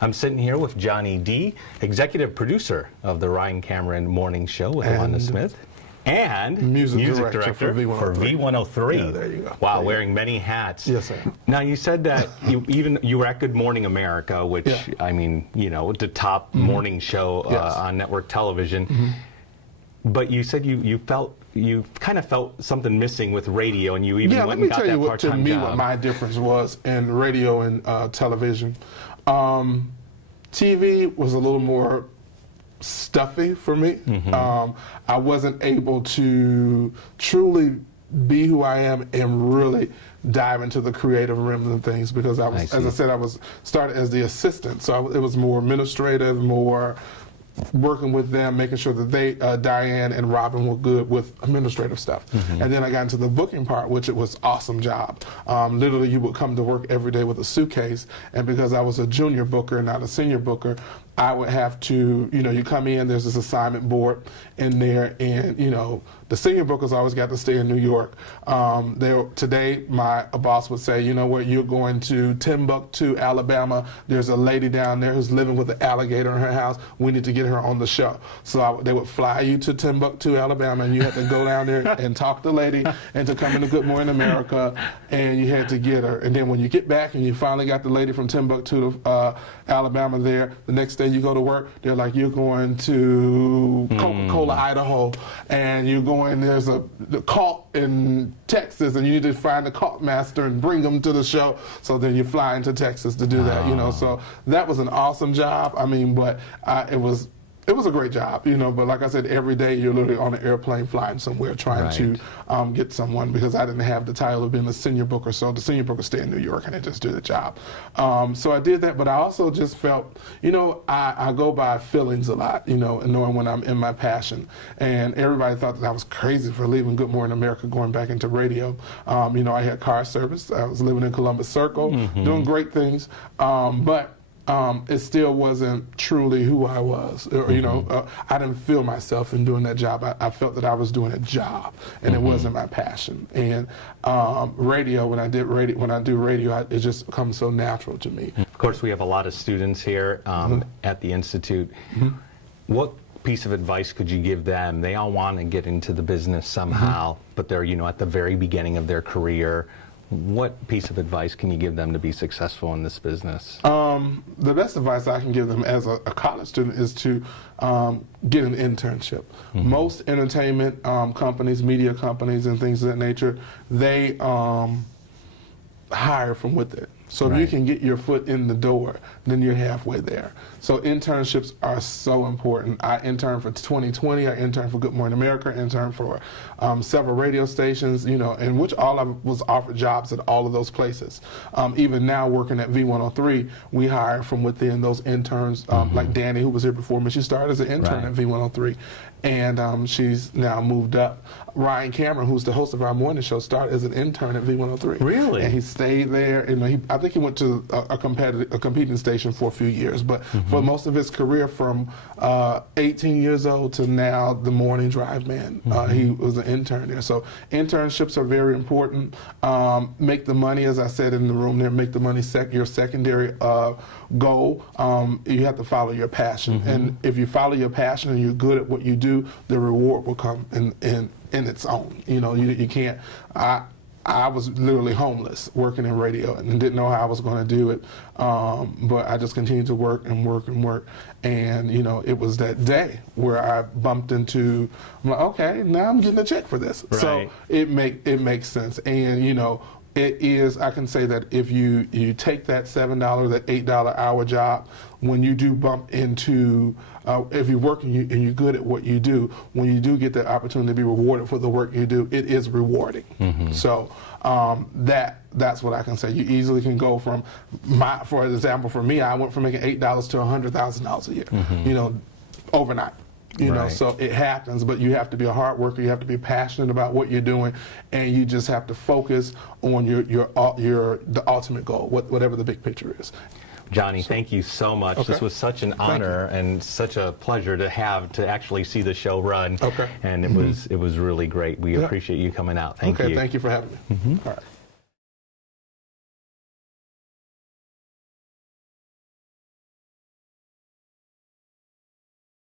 I'm sitting here with Johnny D., executive producer of the Ryan Cameron Morning Show with Wanda Smith, and music director for V103. Yeah, there you go. Wow, wearing many hats. Yes, sir. Now, you said that you were at Good Morning America, which, I mean, you know, the top morning show on network television. But you said you kind of felt something missing with radio, and you even went and got that part-time job. Let me tell you what my difference was in radio and television. TV was a little more stuffy for me. I wasn't able to truly be who I am and really dive into the creative realm of things, because I was, as I said, I was started as the assistant, so it was more administrative, more working with them, making sure that they, Diane and Robin, were good with administrative stuff. And then I got into the booking part, which it was awesome job. Literally, you would come to work every day with a suitcase, and because I was a junior booker, not a senior booker, I would have to, you know, you come in, there's this assignment board in there, and, you know, the senior bookers always got to stay in New York. Today, my boss would say, you know what, you're going to Timbuktu, Alabama. There's a lady down there who's living with an alligator in her house. We need to get her on the show. So they would fly you to Timbuktu, Alabama, and you had to go down there and talk to the lady and to come into Good Morning America, and you had to get her. And then when you get back and you finally got the lady from Timbuktu to Alabama there, the next day you go to work, they're like, you're going to Coca-Cola, Idaho, and you're going, there's a cult in Texas, and you need to find the cult master and bring them to the show. So then you fly into Texas to do that, you know. So that was an awesome job. I mean, but it was a great job, you know, but like I said, every day you're literally on an airplane flying somewhere trying to get someone, because I didn't have the title of being a senior booker, so the senior booker stay in New York and they just do the job. So I did that, but I also just felt, you know, I go by feelings a lot, you know, and knowing when I'm in my passion. And everybody thought that I was crazy for leaving Good Morning America, going back into radio. You know, I had car service. I was living in Columbus Circle, doing great things, but it still wasn't truly who I was. You know, I didn't feel myself in doing that job. I felt that I was doing a job, and it wasn't my passion. And radio, when I do radio, it just comes so natural to me. Of course, we have a lot of students here at the Institute. What piece of advice could you give them? They all want to get into the business somehow, but they're, you know, at the very beginning of their career. What piece of advice can you give them to be successful in this business? The best advice I can give them as a college student is to get an internship. Most entertainment companies, media companies, and things of that nature, they hire from within. So if you can get your foot in the door, then you're halfway there. So internships are so important. I interned for 2020, I interned for Good Morning America, I interned for several radio stations, you know, in which all I was offered jobs at all of those places. Even now working at V103, we hire from within those interns, like Danny, who was here before me. She started as an intern at V103, and she's now moved up. Ryan Cameron, who's the host of our morning show, started as an intern at V103. Really? And he stayed there, and I think he went to a competing station for a few years, but for most of his career, from 18 years old to now, the morning drive man, he was an intern there. So internships are very important. Make the money, as I said in the room there, make the money your secondary goal. You have to follow your passion, and if you follow your passion and you're good at what you do, the reward will come in its own. You know, you can't. I was literally homeless working in radio and didn't know how I was going to do it, but I just continued to work and work and work. And, you know, it was that day where I bumped into, I'm like, okay, now I'm getting a check for this. So it makes sense. And, you know, it is, I can say that if you take that $7, that $8 hour job, when you do bump into, if you're working and you're good at what you do, when you do get the opportunity to be rewarded for the work you do, it is rewarding. So that's what I can say. You easily can go from, for example, for me, I went from making $8 to $100,000 a year, you know, overnight. You know, so it happens, but you have to be a hard worker. You have to be passionate about what you're doing, and you just have to focus on the ultimate goal, whatever the big picture is. Johnny, thank you so much. This was such an honor and such a pleasure to actually see the show run. And it was really great. We appreciate you coming out. Thank you. Thank you for having me. All right.